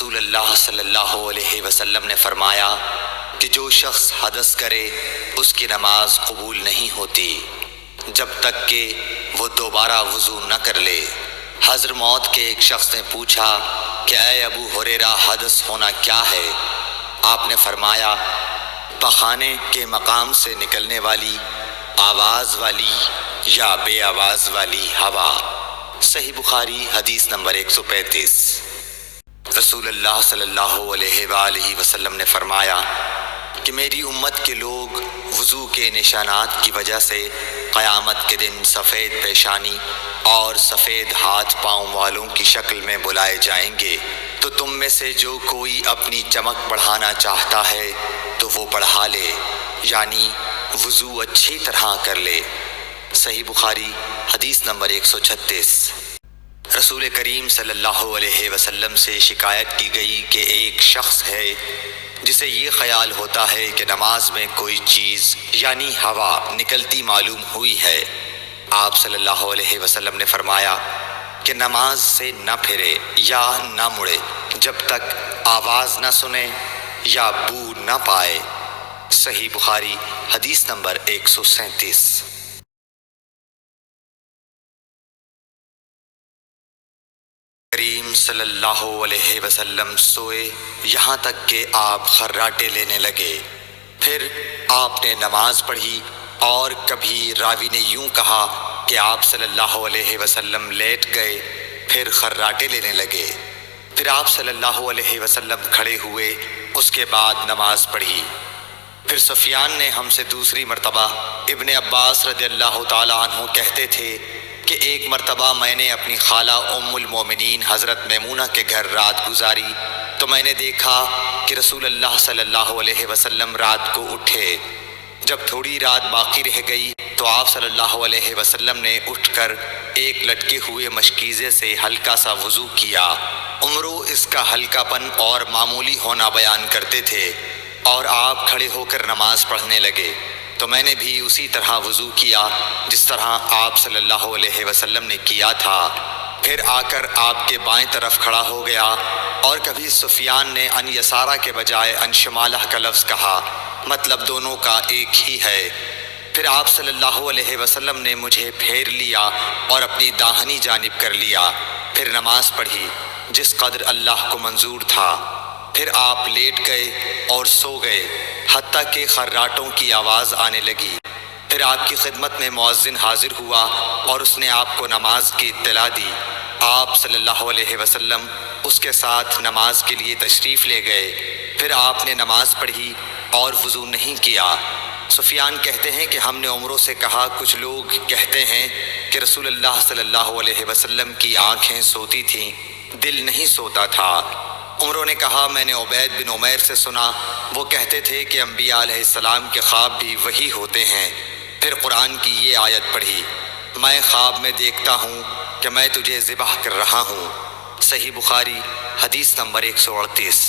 رسول اللہ صلی اللہ علیہ وسلم نے فرمایا کہ جو شخص حدث کرے اس کی نماز قبول نہیں ہوتی جب تک کہ وہ دوبارہ وضو نہ کر لے۔ حضر موت کے ایک شخص نے پوچھا کہ اے ابو ہریرہ، حدث ہونا کیا ہے؟ آپ نے فرمایا پخانے کے مقام سے نکلنے والی آواز والی یا بے آواز والی ہوا۔ صحیح بخاری حدیث نمبر 135۔ رسول اللہ صلی اللہ علیہ وآلہ وسلم نے فرمایا کہ میری امت کے لوگ وضو کے نشانات کی وجہ سے قیامت کے دن سفید پیشانی اور سفید ہاتھ پاؤں والوں کی شکل میں بلائے جائیں گے، تو تم میں سے جو کوئی اپنی چمک بڑھانا چاہتا ہے تو وہ بڑھا لے، یعنی وضو اچھی طرح کر لے۔ صحیح بخاری حدیث نمبر 136۔ رسول کریم صلی اللہ علیہ وسلم سے شکایت کی گئی کہ ایک شخص ہے جسے یہ خیال ہوتا ہے کہ نماز میں کوئی چیز یعنی ہوا نکلتی معلوم ہوئی ہے۔ آپ صلی اللہ علیہ وسلم نے فرمایا کہ نماز سے نہ پھرے یا نہ مڑے جب تک آواز نہ سنے یا بو نہ پائے۔ صحیح بخاری حدیث نمبر 137۔ کریم صلی اللہ علیہ وسلم سوئے یہاں تک کہ آپ خراٹے لینے لگے، پھر آپ نے نماز پڑھی، اور کبھی راوی نے یوں کہا کہ آپ صلی اللہ علیہ وسلم لیٹ گئے پھر خراٹے لینے لگے، پھر آپ صلی اللہ علیہ وسلم کھڑے ہوئے، اس کے بعد نماز پڑھی۔ پھر سفیان نے ہم سے دوسری مرتبہ، ابن عباس رضی اللہ تعالی عنہ کہتے تھے کہ ایک مرتبہ میں نے اپنی خالہ ام المومنین حضرت میمونہ کے گھر رات گزاری تو میں نے دیکھا کہ رسول اللہ صلی اللہ علیہ وسلم رات کو اٹھے۔ جب تھوڑی رات باقی رہ گئی تو آپ صلی اللہ علیہ وسلم نے اٹھ کر ایک لٹکے ہوئے مشکیزے سے ہلکا سا وضو کیا۔ عمرو اس کا ہلکا پن اور معمولی ہونا بیان کرتے تھے، اور آپ کھڑے ہو کر نماز پڑھنے لگے تو میں نے بھی اسی طرح وضو کیا جس طرح آپ صلی اللہ علیہ وسلم نے کیا تھا، پھر آ کر آپ کے بائیں طرف کھڑا ہو گیا۔ اور کبھی سفیان نے ان یسارہ کے بجائے ان شمالہ کا لفظ کہا، مطلب دونوں کا ایک ہی ہے۔ پھر آپ صلی اللہ علیہ وسلم نے مجھے پھیر لیا اور اپنی داہنی جانب کر لیا، پھر نماز پڑھی جس قدر اللہ کو منظور تھا، پھر آپ لیٹ گئے اور سو گئے حتیٰ کہ خراٹوں کی آواز آنے لگی۔ پھر آپ کی خدمت میں مؤذن حاضر ہوا اور اس نے آپ کو نماز کی اطلاع دی۔ آپ صلی اللہ علیہ وسلم اس کے ساتھ نماز کے لیے تشریف لے گئے، پھر آپ نے نماز پڑھی اور وضو نہیں کیا۔ سفیان کہتے ہیں کہ ہم نے عمروں سے کہا، کچھ لوگ کہتے ہیں کہ رسول اللہ صلی اللہ علیہ وسلم کی آنکھیں سوتی تھیں، دل نہیں سوتا تھا۔ عمروں نے کہا میں نے عبید بن عمیر سے سنا، وہ کہتے تھے کہ انبیاء علیہ السلام کے خواب بھی وہی ہوتے ہیں۔ پھر قرآن کی یہ آیت پڑھی، میں خواب میں دیکھتا ہوں کہ میں تجھے ذبح کر رہا ہوں۔ صحیح بخاری حدیث نمبر 138۔